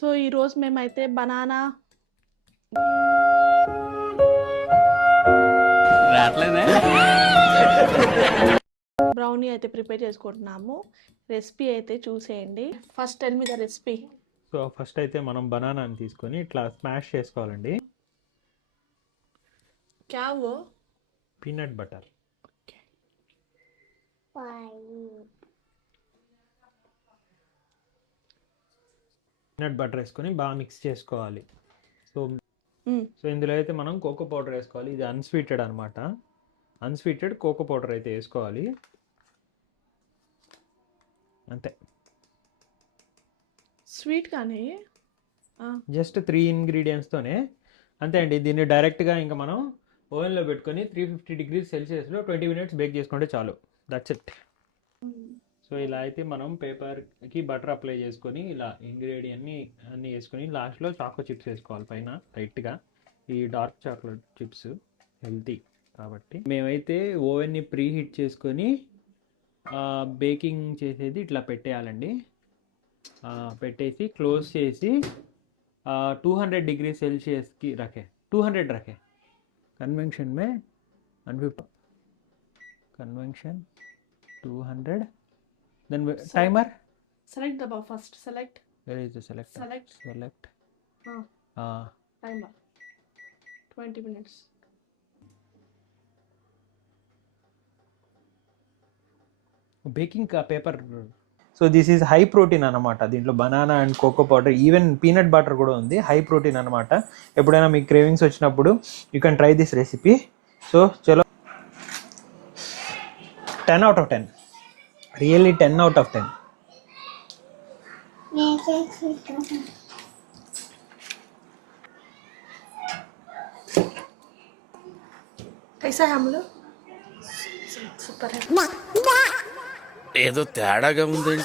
So ఈరోజు మేమైతే banana brownie అయితే ప్రిపేర్ చేసుకుంటున్నాము. రెసిపీ అయితే చూసేయండి. First tell me the recipe. So first అయితే మనం బనానాని తీసుకొని ఇట్లా స్మాష్ చేసుకోవాలండి. క్యా వో పీనట్ బటర్. పీనట్ బటర్ వేసుకొని బాగా మిక్స్ చేసుకోవాలి. సో సో ఇందులో అయితే మనం కోకో పౌడర్ వేసుకోవాలి. ఇది అన్స్వీటెడ్ అనమాట. అన్స్వీటెడ్ కోకో పౌడర్ అయితే వేసుకోవాలి. అంతే. స్వీట్ కానీ జస్ట్ 3 ఇంగ్రీడియంట్స్తోనే అంతే అండి. దీన్ని డైరెక్ట్గా ఇంకా మనం ఓవెన్లో పెట్టుకొని 350 degrees సెల్సియస్లో 20 minutes బేక్ చేసుకుంటే చాలు. That's it. సో ఇలా అయితే మనం పేపర్కి బటర్ అప్లై చేసుకొని ఇలా ఇంగ్రీడియంట్ని అన్నీ వేసుకొని లాస్ట్లో చాకో చిప్స్ వేసుకోవాలి పైన లైట్గా. ఈ డార్క్ చాక్లెట్ చిప్స్ హెల్తీ కాబట్టి. మేమైతే ఓవెన్ని ప్రీ హీట్ చేసుకొని బేకింగ్ చేసేది ఇట్లా పెట్టేయాలండి. పెట్టేసి క్లోజ్ చేసి 200 degrees सेल्सियस की रखें. 200 रखें. कन्वेंशन में 150. Convention 200. Then timer. Select the bar first. Select. Where is the selector? Select. Timer. 20 minutes. Baking का पेपर. So this is high protein అనమాట. దీంట్లో banana and cocoa powder even peanut butter కూడా ఉంది. హై ప్రోటీన్ అనమాట. ఎప్పుడైనా మీకు క్రేవింగ్స్ వచ్చినప్పుడు you can try this recipe. So చలో 10 out of 10. Really 10 out of 10. कैसा है हम लोग? सुपर है. ఏదో తేడాగా ఉందేంటి?